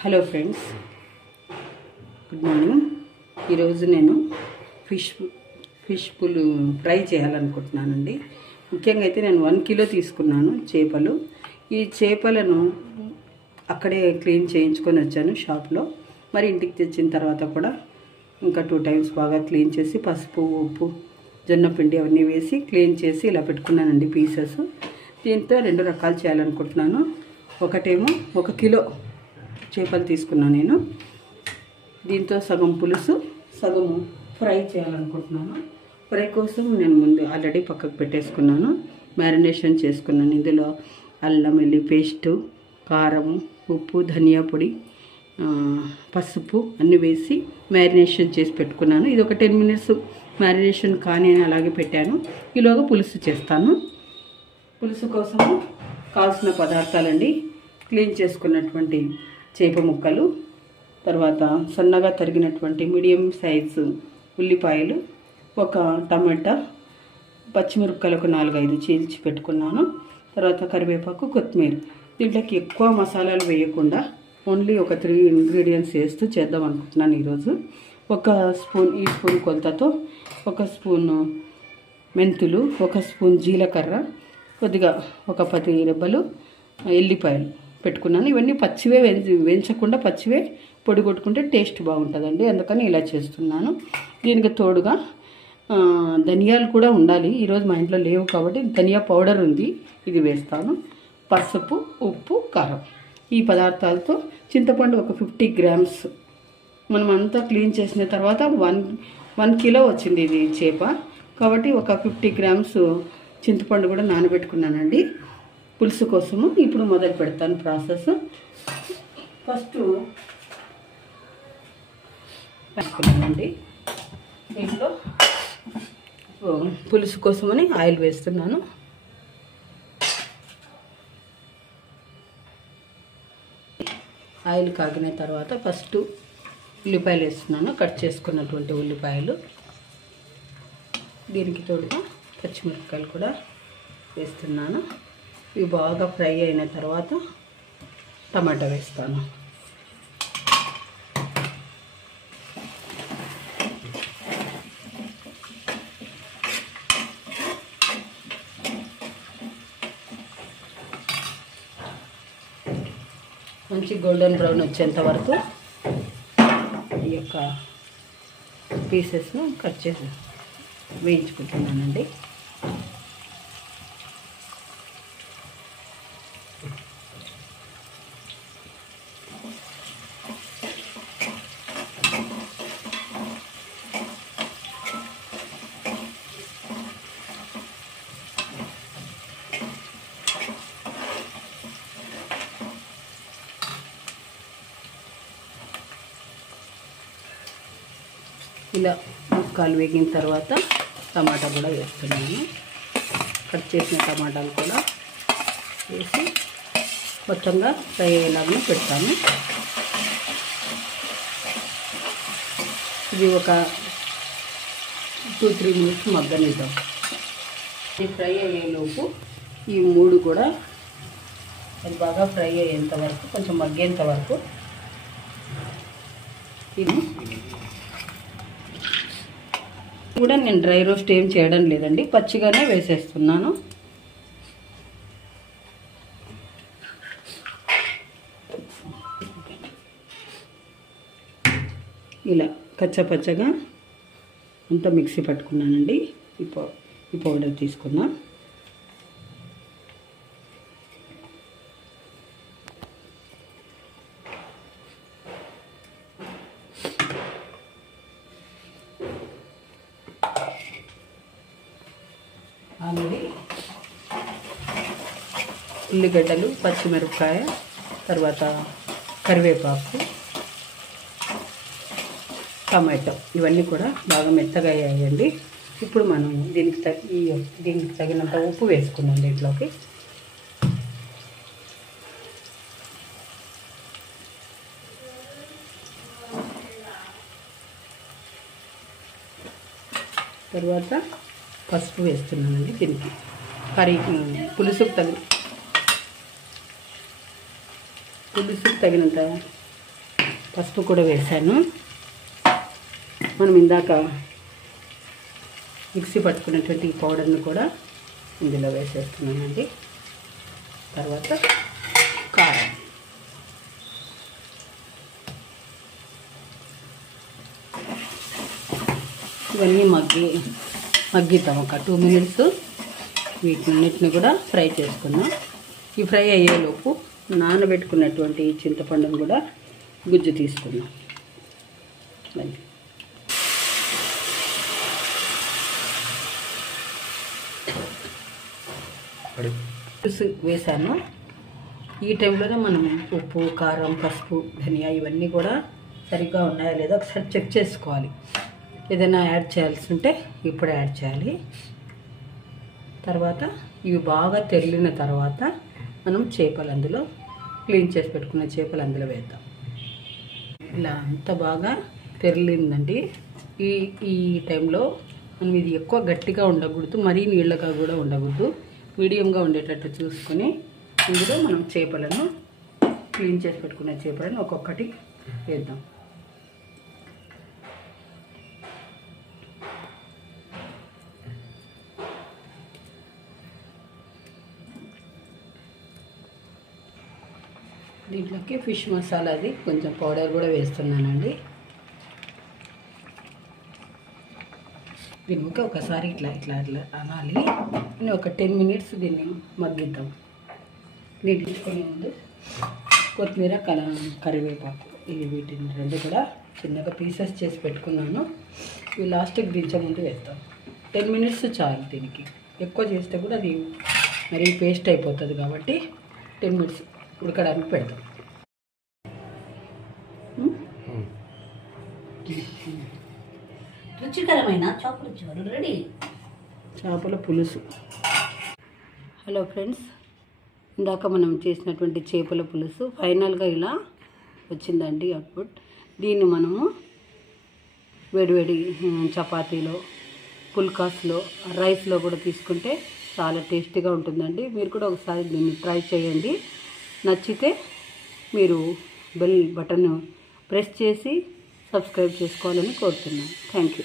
Hello friends, good morning. ఈరోజు నేను fish pull fry చేయాలనుకుంటున్నానండి. ముఖ్యంగా అయితే నేను 1 కిలో తీసుకున్నాను చేపలు. ఈ చేపలను అక్కడే క్లీన్ చేయించుకొని వచ్చాను షాప్లో. మరి ఇంటికి తెచ్చిన తర్వాత కూడా ఇంకా 2 టైమ్స్ బాగా క్లీన్ చేసి పసుపు, ఉప్పు, జొన్న పిండి అవన్నీ వేసి క్లీన్ చేసి ఇలా పెట్టుకున్నానండి పీసెస్. దీంతో 2 రకాలు చేయాలనుకుంటున్నాను. ఒకటేమో 1 కిలో చేపలు తీసుకున్నాను నేను. దీంతో సగం పులుసు, సగము ఫ్రై చేయాలనుకుంటున్నాను. ఫ్రై కోసం నేను ముందు ఆల్రెడీ పక్కకు పెట్టేసుకున్నాను, మ్యారినేషన్ చేసుకున్నాను. ఇందులో అల్లం వెల్లి పేస్టు, కారం, ఉప్పు, ధనియా పొడి, పసుపు అన్నీ వేసి మ్యారినేషన్ చేసి పెట్టుకున్నాను. ఇది ఒక 10 మినిట్స్ మ్యారినేషన్ కానీ అలాగే పెట్టాను. ఈలోగా పులుసు చేస్తాను. పులుసు కోసము కావాల్సిన పదార్థాలండి: క్లీన్ చేసుకున్నటువంటి చేప ముక్కలు, తర్వాత సన్నగా తరిగినటువంటి మీడియం సైజు ఉల్లిపాయలు, 1 టమాటా, పచ్చిమిరపకాయలు ఒక 4-5 చీల్చి పెట్టుకున్నాను. తర్వాత కరివేపాకు, కొత్తిమీర. దీంట్లోకి ఎక్కువ మసాలాలు వేయకుండా ఓన్లీ ఒక 3 ఇంగ్రీడియంట్స్ వేస్తూ చేద్దాం అనుకుంటున్నాను ఈరోజు. 1 స్పూన్, ఈ స్పూన్ కొలతతో 1 స్పూను మెంతులు, 1 స్పూన్ జీలకర్ర, కొద్దిగా ఒక 10 రెబ్బలు ఎల్లిపాయలు పెట్టుకున్నాను. ఇవన్నీ పచ్చివే వేయించకుండా పచ్చివే పొడి కొట్టుకుంటే టేస్ట్ బాగుంటుందండి. అందుకని ఇలా చేస్తున్నాను. దీనికి తోడుగా ధనియాలు కూడా ఉండాలి. ఈరోజు మా ఇంట్లో లేవు కాబట్టి ధనియా పౌడర్ ఉంది, ఇది వేస్తాను. పసుపు, ఉప్పు, కారం. ఈ పదార్థాలతో చింతపండు ఒక 50 గ్రామ్స్. మనం అంతా క్లీన్ చేసిన తర్వాత 1 కిలో వచ్చింది ఇది చేప కాబట్టి ఒక 50 గ్రామ్స్ చింతపండు కూడా నానబెట్టుకున్నానండి పులుసు కోసము. ఇప్పుడు మొదలు పెడతాను ప్రాసెస్. ఫస్ట్ వేసుకున్నానండి. దీంట్లో పులుసు కోసమని ఆయిల్ వేస్తున్నాను. ఆయిల్ కాగిన తర్వాత ఫస్ట్ ఉల్లిపాయలు వేస్తున్నాను, కట్ చేసుకున్నటువంటి ఉల్లిపాయలు. దీనికి తోడుగా పచ్చిమిరపకాయలు కూడా వేస్తున్నాను. ఇవి బాగా ఫ్రై అయిన తర్వాత టమాటా వేస్తాను. మంచి గోల్డెన్ బ్రౌన్ వచ్చేంత వరకు ఈ యొక్క పీసెస్ను కట్ చేసి వేయించుకుంటున్నానండి. ఇలా ముక్కలు వేగిన తర్వాత టమాటా కూడా వేస్తున్నాను. కట్ చేసిన టమాటాలు కూడా వేసి మొత్తంగా ఫ్రై అయ్యేలాగా పెడతాను. ఇది ఒక 2-3 మినిట్స్ మగ్గనిద్దాం. ఇది ఫ్రై అయ్యేలోపు ఈ 3 కూడా అది బాగా ఫ్రై అయ్యేంత వరకు, కొంచెం మగ్గేంత వరకు ఇది కూడా నేను డ్రై రోస్ట్ ఏం చేయడం లేదండి, పచ్చిగానే వేసేస్తున్నాను. ఇలా కచ్చపచ్చగా అంతా మిక్సీ పట్టుకున్నానండి. ఈ పౌడర్ తీసుకున్నా. ఆల్రెడీ ఉల్లిగడ్డలు, పచ్చిమిరపకాయ, తర్వాత కరివేపాకు, టమాటో ఇవన్నీ కూడా బాగా మెత్తగా అయ్యాయండి. ఇప్పుడు మనం దీనికి తగినంత ఉప్పు వేసుకున్నాం దీంట్లోకి. తర్వాత పసుపు వేస్తున్నానండి. దీనికి పులుసుకు తగినంత పసుపు కూడా వేసాను. మనం ఇందాక మిక్సీ పట్టుకున్నటువంటి పౌడర్ని కూడా ఇందులో వేసేస్తున్నానండి. తర్వాత కారం, ఇవన్నీ మగ్గిద్దాం ఒక 2 మినిట్స్. వీటిన్నిటిని కూడా ఫ్రై చేసుకుందాం. ఈ ఫ్రై అయ్యేలోపు నానబెట్టుకున్నటువంటి చింతపండును కూడా గుజ్జు తీసుకుందాం. పులుసు వేసాను. ఈ టైంలోనే మనం ఉప్పు, కారం, పసుపు, ధనియా ఇవన్నీ కూడా సరిగ్గా ఉన్నాయా లేదా ఒకసారి చెక్ చేసుకోవాలి. ఏదైనా యాడ్ చేయాల్సి ఉంటే ఇప్పుడు యాడ్ చేయాలి. తర్వాత ఇవి బాగా తెరిలిన తర్వాత మనం చేపలు అందులో క్లీన్ చేసి పెట్టుకున్న చేపలు అందులో వేద్దాం. ఇలా అంత బాగా తెరిలిందండి. ఈ టైంలో మనం ఇది ఎక్కువ గట్టిగా ఉండకూడదు, మరీ నీళ్ళగా కూడా ఉండకూడదు. మీడియంగా ఉండేటట్టు చూసుకొని ఇందులో మనం చేపలను క్లీన్ చేసి పెట్టుకున్న చేపలను ఒక్కొక్కటి వేద్దాం. దీంట్లోకి ఫిష్ మసాలాది కొంచెం పౌడర్ కూడా వేస్తున్నానండి. దీనికి ఒకసారి ఇట్లా అనాలి. ఒక 10 మినిట్స్ దీన్ని మగ్గిద్దాం. నీటించుకునే ముందు కొత్తిమీర, కరివేపాకు వీటిని రెండు కూడా చిన్నగా పీసెస్ చేసి పెట్టుకున్నాను. ఇవి లాస్ట్కి దించే ముందు వేస్తాం. 10 మినిట్స్ చాలు. దీనికి ఎక్కువ చేస్తే కూడా అది మరీ పేస్ట్ అయిపోతుంది కాబట్టి 10 మినిట్స్ ఉడకడానికి పెడతాం. రుచికరమైన చేపల చారు రెడీ. చేపల పులుసు. హలో ఫ్రెండ్స్, ఇందాక మనం చేసినటువంటి చేపల పులుసు ఫైనల్గా ఇలా వచ్చిందండి అవుట్పుట్. దీన్ని మనము వేడివేడి చపాతీలో, పుల్కాస్లో, రైస్లో కూడా తీసుకుంటే చాలా టేస్టీగా ఉంటుందండి. మీరు కూడా ఒకసారి దీన్ని ట్రై చేయండి. నచ్చితే మీరు బెల్ బటన్ ప్రెస్ చేసి సబ్స్క్రైబ్ చేసుకోవాలని కోరుతున్నాను. Thank you.